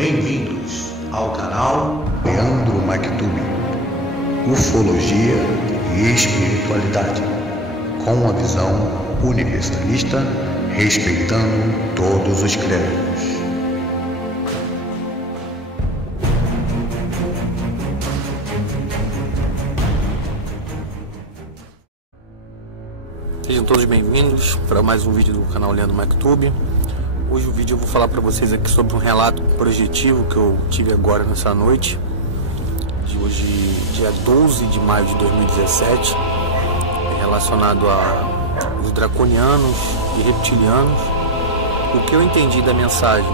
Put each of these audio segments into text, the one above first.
Bem-vindos ao canal Leandro Mactube, Ufologia e Espiritualidade, com uma visão universalista, respeitando todos os credos. Sejam todos bem-vindos para mais um vídeo do canal Leandro Mactube. Hoje o vídeo eu vou falar para vocês aqui sobre um relato projetivo que eu tive agora nessa noite de hoje, dia 12 de maio de 2017, relacionado aos draconianos e reptilianos. O que eu entendi da mensagem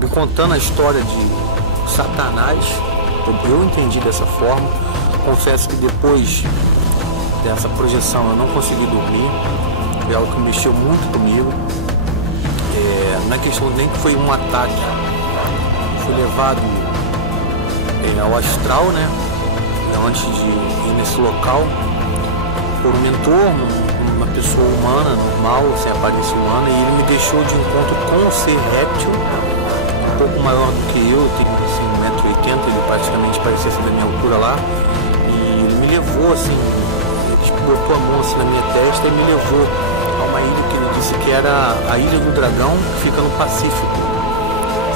me contando a história de Satanás, eu entendi dessa forma. Confesso que depois dessa projeção eu não consegui dormir, é algo que mexeu muito comigo. Na questão nem que foi um ataque, fui levado ao astral, né, antes de ir nesse local, por um mentor, uma pessoa humana, normal, sem aparência humana, e ele me deixou de encontro com um ser réptil, um pouco maior do que eu tenho assim, 1,80 m, ele praticamente parecia ser da minha altura lá, e ele me levou assim, ele botou a mão assim na minha testa e me levou a uma ilha que ele disse que era a Ilha do Dragão, que fica no Pacífico.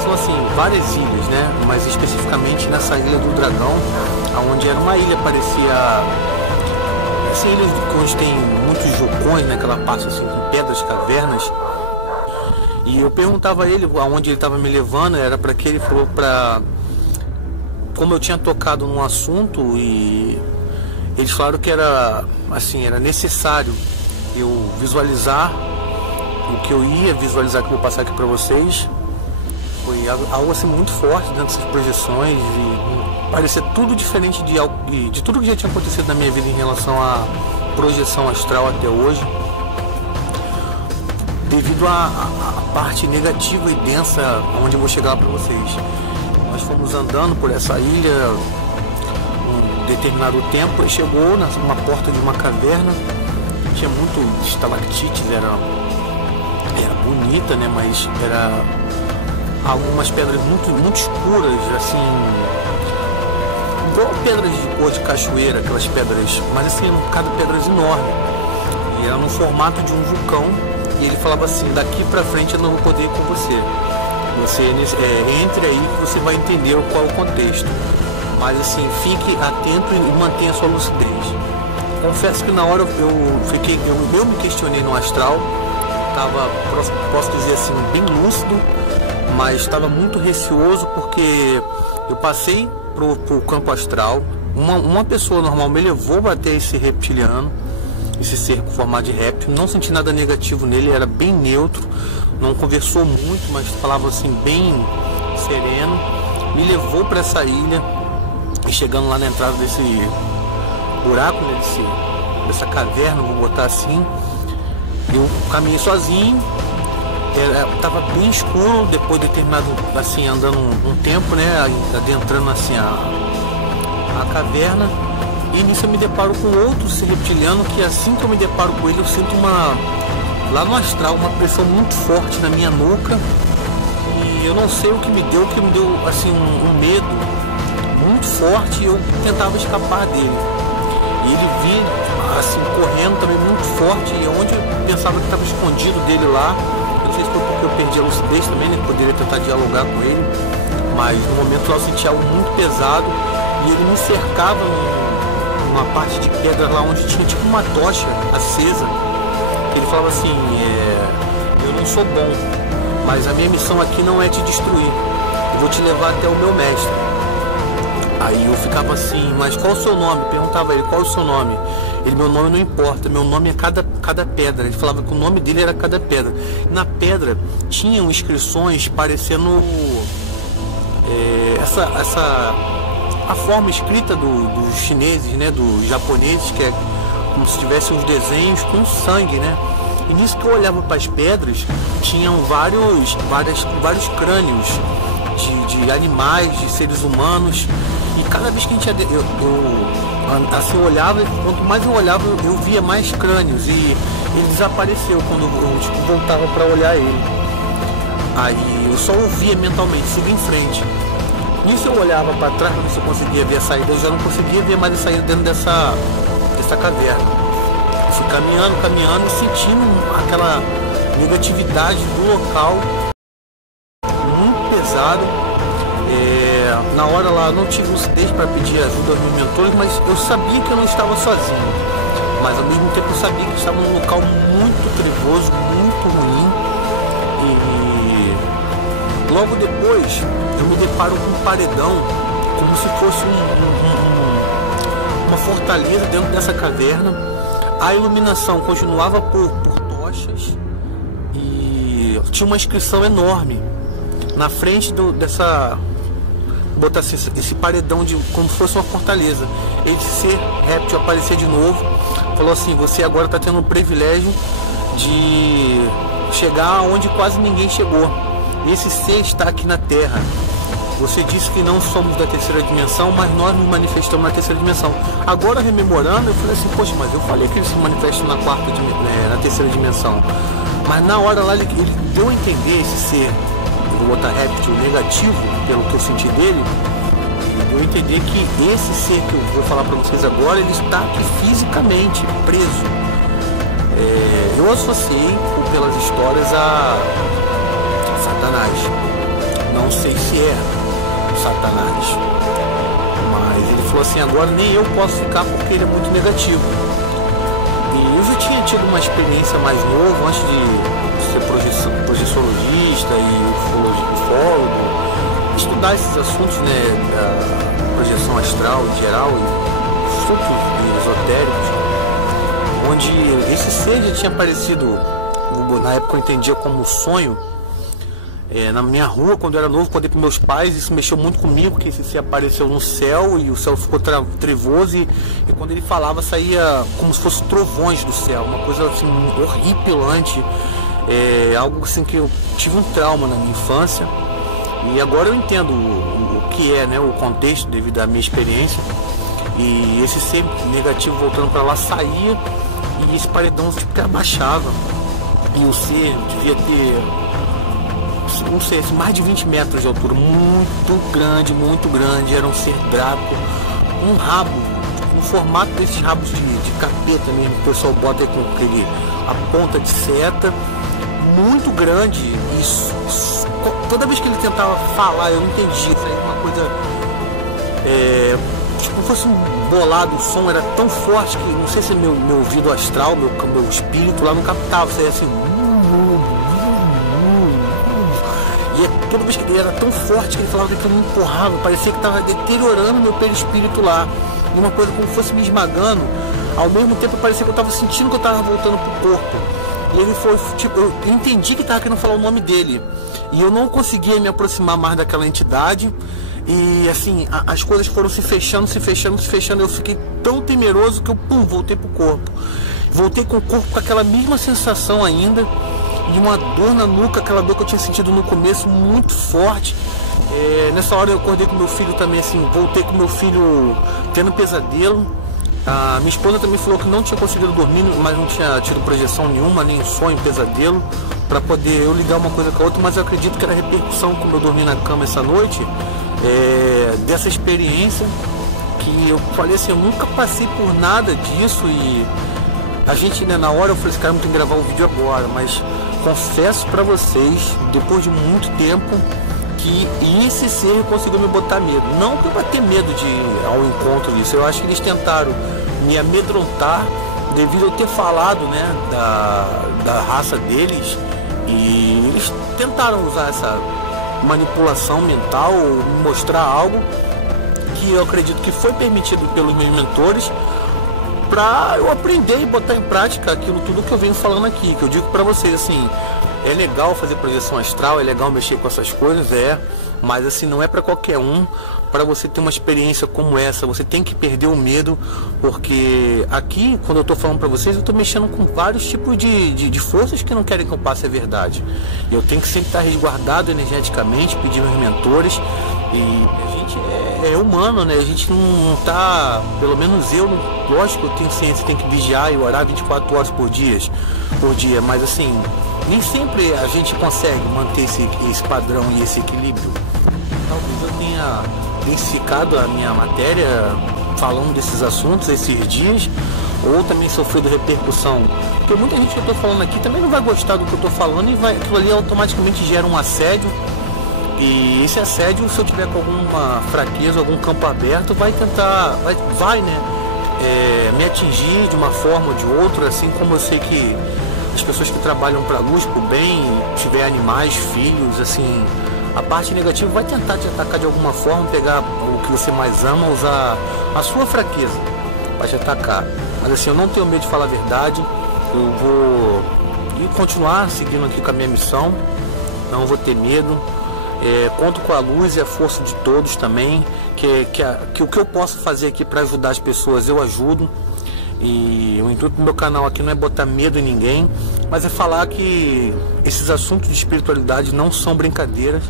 São assim, várias ilhas, né? Mas especificamente nessa Ilha do Dragão, onde era uma ilha, parecia essa ilha onde tem muitos vulcões, né? Que ela passa assim com pedras, cavernas. E eu perguntava a ele aonde ele estava me levando, era para que ele falou para... Como eu tinha tocado num assunto e eles falaram que era assim, era necessário eu visualizar o que eu ia visualizar, que eu vou passar aqui para vocês. Foi algo assim muito forte dentro dessas projeções e parecia tudo diferente de tudo que já tinha acontecido na minha vida em relação à projeção astral até hoje, devido à parte negativa e densa onde eu vou chegar para vocês. Nós fomos andando por essa ilha um determinado tempo e chegou numa porta de uma caverna. Tinha muito estalactites, era bonita, né? Mas era algumas pedras muito escuras, assim, igual pedras de cor de cachoeira, aquelas pedras, mas assim, cada pedra enorme. E era no formato de um vulcão. E ele falava assim: daqui pra frente eu não vou poder ir com você. Você entre aí que você vai entender qual é o contexto. Mas assim, fique atento e mantenha sua lucidez. Confesso que na hora eu me questionei no astral, estava, posso dizer assim, bem lúcido, mas estava muito receoso porque eu passei pro campo astral, uma pessoa normal me levou até esse reptiliano, esse ser com formato de réptil, não senti nada negativo nele, era bem neutro, não conversou muito, mas falava assim bem sereno, me levou para essa ilha e chegando lá na entrada desse buraco, né, dessa caverna, vou botar assim, eu caminhei sozinho, estava bem escuro, depois de determinado, assim, andando um tempo, né, adentrando assim a caverna, e nisso eu me deparo com outro ser reptiliano, que assim que eu me deparo com ele, eu sinto lá no astral, uma pressão muito forte na minha nuca, e eu não sei o que me deu assim, um medo muito forte, e eu tentava escapar dele. E ele vinha assim, correndo também muito forte, e onde eu pensava que estava escondido dele lá, eu não sei se foi porque eu perdi a lucidez também, né, poderia tentar dialogar com ele, mas no momento eu senti algo muito pesado, e ele me cercava numa parte de pedra lá onde tinha tipo uma tocha acesa. Ele falava assim: eu não sou bom, mas a minha missão aqui não é te destruir, eu vou te levar até o meu mestre. Aí eu ficava assim: mas qual o seu nome? Perguntava ele: qual o seu nome? Ele: meu nome não importa, meu nome é cada pedra. Ele falava que o nome dele era cada pedra. E na pedra tinham inscrições parecendo a forma escrita dos chineses, né, dos japoneses, que é como se tivessem uns desenhos com sangue, né? E nisso que eu olhava para as pedras, tinham vários crânios de animais, de seres humanos. E cada vez que a gente eu olhava, quanto mais eu olhava, eu via mais crânios, e ele desapareceu quando eu voltava para olhar ele. Aí eu só ouvia mentalmente, siga em frente. Nisso eu olhava para trás para ver se eu conseguia ver a saída. Eu já não conseguia ver mais a saída dentro dessa caverna. Eu fui caminhando e sentindo aquela negatividade do local muito pesado. Na hora lá eu não tive lucidez para pedir ajuda aos meus mentores, mas eu sabia que eu não estava sozinho. Mas ao mesmo tempo eu sabia que estava num local muito trevoso, muito ruim. E logo depois eu me deparo com um paredão, como se fosse uma fortaleza dentro dessa caverna. A iluminação continuava por tochas e tinha uma inscrição enorme na frente dessa, botar assim, esse paredão de como se fosse uma fortaleza. Esse ser réptil aparecer de novo, falou assim: você agora está tendo o privilégio de chegar onde quase ninguém chegou. Esse ser está aqui na Terra. Você disse que não somos da terceira dimensão, mas nós nos manifestamos na terceira dimensão. Agora, rememorando, eu falei assim: poxa, mas eu falei que eles se manifestam na na terceira dimensão. Mas na hora lá ele deu a entender, esse ser, eu vou botar réptil negativo, pelo que eu senti dele, ele deu a entender que esse ser que eu vou falar para vocês agora, ele está aqui fisicamente preso. Eu associei pelas histórias a Satanás. Não sei se é Satanás, mas ele falou assim: agora nem eu posso ficar porque ele é muito negativo. E eu já tinha tido uma experiência mais nova antes de ser projecionologista e ufólogo, estudar esses assuntos, né, da projeção astral em geral e assuntos esotéricos, onde esse ser já tinha aparecido, na época eu entendia como sonho. Na minha rua, quando eu era novo, quando eu ia com meus pais, isso mexeu muito comigo, porque esse ser apareceu no céu e o céu ficou trevoso e quando ele falava saía como se fossem trovões do céu, uma coisa assim horripilante, algo assim que eu tive um trauma na minha infância e agora eu entendo o que é, né, o contexto devido à minha experiência. E esse ser negativo voltando para lá saía e esse paredão tipo, abaixava e o ser devia ter, não sei, mais de 20 metros de altura, muito grande, era um ser draco, um rabo, no formato desses rabos de capeta mesmo, que o pessoal bota aí com a ponta de seta, muito grande, e toda vez que ele tentava falar, eu não entendia, isso aí é uma coisa, tipo fosse um bolado, o som era tão forte que, não sei se meu ouvido astral, meu espírito lá não captava, isso aí assim, toda vez que ele era tão forte que ele falava que aquilo me empurrava, parecia que estava deteriorando meu perispírito lá, e uma coisa como se fosse me esmagando, ao mesmo tempo parecia que eu estava sentindo que eu estava voltando pro corpo, e ele foi, tipo, eu entendi que estava querendo falar o nome dele, e eu não conseguia me aproximar mais daquela entidade, e assim, as coisas foram se fechando, eu fiquei tão temeroso que eu, voltei pro corpo, voltei com o corpo com aquela mesma sensação ainda, e uma dor na nuca, aquela dor que eu tinha sentido no começo, muito forte. Nessa hora eu acordei com meu filho também, assim, voltei com meu filho tendo pesadelo. A minha esposa também falou que não tinha conseguido dormir, mas não tinha tido projeção nenhuma, nem sonho, pesadelo, para poder eu ligar uma coisa com a outra, mas eu acredito que era repercussão, como eu dormi na cama essa noite, dessa experiência, que eu falei assim, eu nunca passei por nada disso, e a gente, né, na hora eu falei assim, cara, não tem que gravar o vídeo agora, mas confesso pra vocês, depois de muito tempo, que esse ser conseguiu me botar medo. Não que eu vá ter medo de ir ao encontro disso, eu acho que eles tentaram me amedrontar devido a eu ter falado, né, da raça deles, e eles tentaram usar essa manipulação mental, me mostrar algo que eu acredito que foi permitido pelos meus mentores, para eu aprender e botar em prática aquilo tudo que eu venho falando aqui, que eu digo para vocês, assim, é legal fazer projeção astral, é legal mexer com essas coisas, mas assim, não é para qualquer um. Para você ter uma experiência como essa, você tem que perder o medo, porque aqui, quando eu estou falando para vocês, eu estou mexendo com vários tipos de forças que não querem que eu passe a verdade. Eu tenho que sempre estar resguardado energeticamente, pedir meus mentores, e a gente é humano, né? A gente não tá, pelo menos eu, lógico, eu tenho ciência, tem que vigiar e orar 24 horas por dia, mas assim, nem sempre a gente consegue manter esse padrão e esse equilíbrio. Talvez eu tenha densificado a minha matéria falando desses assuntos esses dias, ou também sofrido repercussão, porque muita gente que eu estou falando aqui também não vai gostar do que eu estou falando e aquilo ali automaticamente gera um assédio. E esse assédio, se eu tiver com alguma fraqueza, algum campo aberto, vai tentar, me atingir de uma forma ou de outra, assim como eu sei que as pessoas que trabalham para a luz, para o bem, tiver animais, filhos, assim, a parte negativa vai tentar te atacar de alguma forma, pegar o que você mais ama, usar a sua fraqueza para te atacar. Mas assim, eu não tenho medo de falar a verdade, eu vou continuar seguindo aqui com a minha missão, não vou ter medo. Conto com a luz e a força de todos também, que o que eu posso fazer aqui para ajudar as pessoas eu ajudo. E o intuito do meu canal aqui não é botar medo em ninguém, mas é falar que esses assuntos de espiritualidade não são brincadeiras.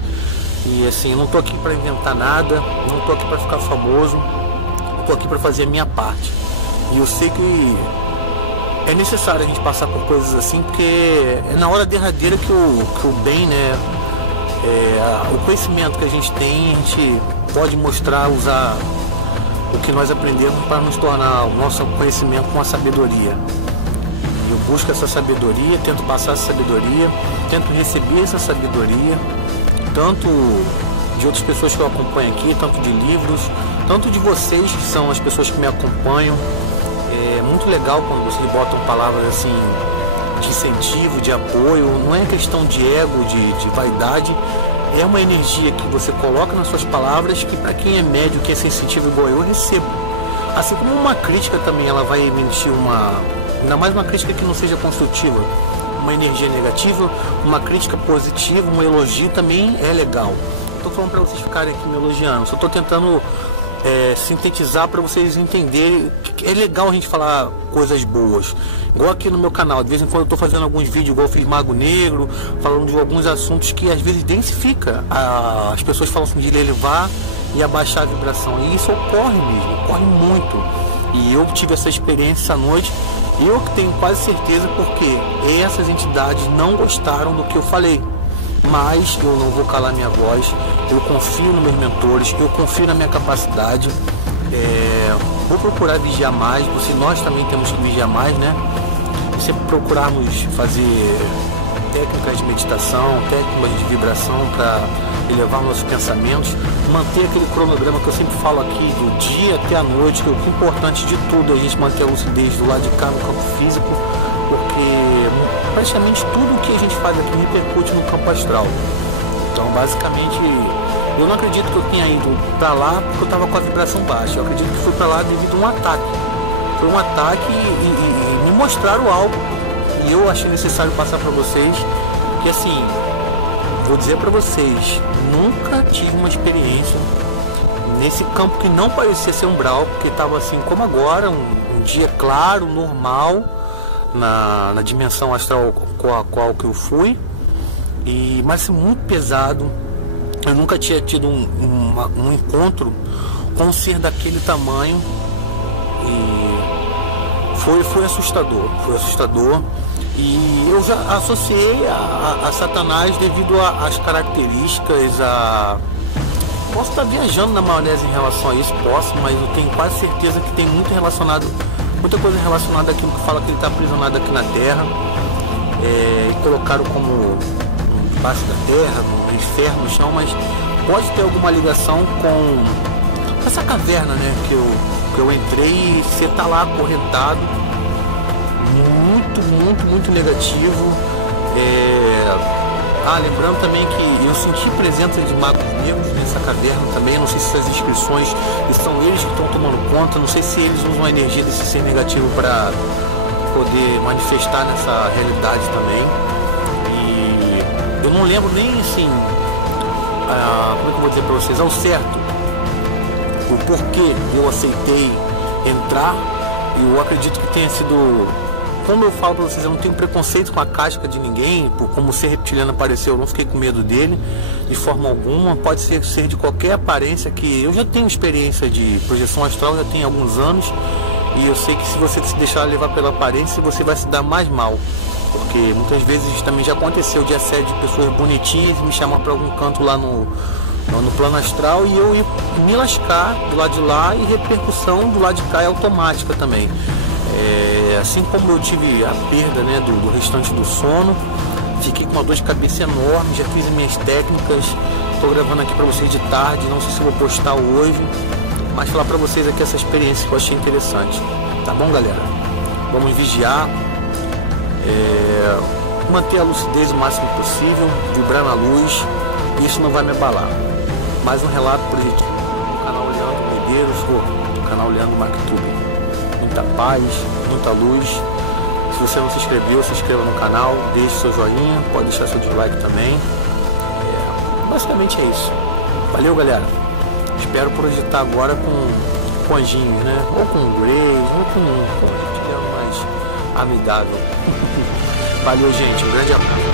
E assim, eu não tô aqui para inventar nada, não tô aqui para ficar famoso, tô aqui para fazer a minha parte. E eu sei que é necessário a gente passar por coisas assim, porque é na hora derradeira que o bem, né? O conhecimento que a gente tem, a gente pode mostrar, usar o que nós aprendemos para nos tornar o nosso conhecimento com a sabedoria. Eu busco essa sabedoria, tento passar essa sabedoria, tento receber essa sabedoria, tanto de outras pessoas que eu acompanho aqui, tanto de livros, tanto de vocês que são as pessoas que me acompanham. É muito legal quando vocês botam palavras assim de incentivo, de apoio. Não é questão de ego, de vaidade, é uma energia que você coloca nas suas palavras, que para quem é médio, quem é sensitivo igual eu recebo. Assim como uma crítica também, ela vai emitir ainda mais uma crítica que não seja construtiva, uma energia negativa, uma crítica positiva, um elogio também é legal. Estou falando para vocês ficarem aqui me elogiando, só estou tentando sintetizar para vocês entenderem que é legal a gente falar coisas boas. Igual aqui no meu canal, de vez em quando eu estou fazendo alguns vídeos, igual eu fiz Mago Negro, falando de alguns assuntos que às vezes densifica. As pessoas falam assim de elevar e abaixar a vibração, e isso ocorre mesmo, ocorre muito. E eu tive essa experiência essa noite, eu que tenho quase certeza, porque essas entidades não gostaram do que eu falei. Mas eu não vou calar minha voz, eu confio nos meus mentores, eu confio na minha capacidade. Vou procurar vigiar mais, porque nós também temos que vigiar mais, né? Sempre procurarmos fazer técnicas de meditação, técnicas de vibração para elevar nossos pensamentos, manter aquele cronograma que eu sempre falo aqui, do dia até a noite, que o importante de tudo é a gente manter a lucidez do lado de cá no campo físico, porque praticamente tudo que a gente faz aqui repercute no campo astral. Então, basicamente, eu não acredito que eu tenha ido para lá porque eu estava com a vibração baixa. Eu acredito que fui para lá devido a um ataque. Foi um ataque e me mostraram algo. E eu achei necessário passar para vocês que, assim, vou dizer para vocês, nunca tive uma experiência nesse campo que não parecia ser umbral, porque estava assim como agora, um dia claro, normal, na dimensão astral com a qual que eu fui, mas muito pesado. Eu nunca tinha tido um encontro com um ser daquele tamanho, e foi assustador, e eu já associei a Satanás devido às características. Posso estar viajando na maionese em relação a isso, mas eu tenho quase certeza que tem muita coisa relacionada àquilo que fala que ele está aprisionado aqui na Terra, e colocaram como debaixo da terra, no inferno, no chão, mas pode ter alguma ligação com essa caverna, né, que eu entrei, e você tá lá acorrentado, muito negativo. Lembrando também que eu senti presença de magos negros nessa caverna também. Não sei se essas inscrições são eles que estão tomando conta, não sei se eles usam a energia desse ser negativo para poder manifestar nessa realidade também. E eu não lembro nem assim, como é que eu vou dizer para vocês, ao certo o porquê eu aceitei entrar. Eu acredito que tenha sido, como eu falo para vocês, eu não tenho preconceito com a casca de ninguém, por como o ser reptiliano apareceu, eu não fiquei com medo dele de forma alguma. Pode ser de qualquer aparência, que eu já tenho experiência de projeção astral, já tenho alguns anos, e eu sei que se você se deixar levar pela aparência, você vai se dar mais mal, porque porque muitas vezes também já aconteceu de assédio de pessoas bonitinhas e me chamar para algum canto lá no plano astral e eu ir me lascar do lado de lá, e repercussão do lado de cá é automática também. Assim como eu tive a perda, né, do restante do sono, fiquei com uma dor de cabeça enorme, já fiz as minhas técnicas, estou gravando aqui para vocês de tarde, não sei se eu vou postar hoje, mas falar para vocês aqui essa experiência que eu achei interessante. Tá bom, galera? Vamos vigiar, manter a lucidez o máximo possível, vibrar na luz, isso não vai me abalar. Mais um relato positivo do canal Leandro Medeiros, do canal Leandro MacTube. Muita paz, muita luz. Se você não se inscreveu, se inscreva no canal, deixe seu joinha, pode deixar seu dislike também. Basicamente é isso. Valeu, galera. Espero projetar agora com anjinhos, né? Ou com Grace, ou com a gente que é mais amigável. Valeu, gente. Um grande abraço.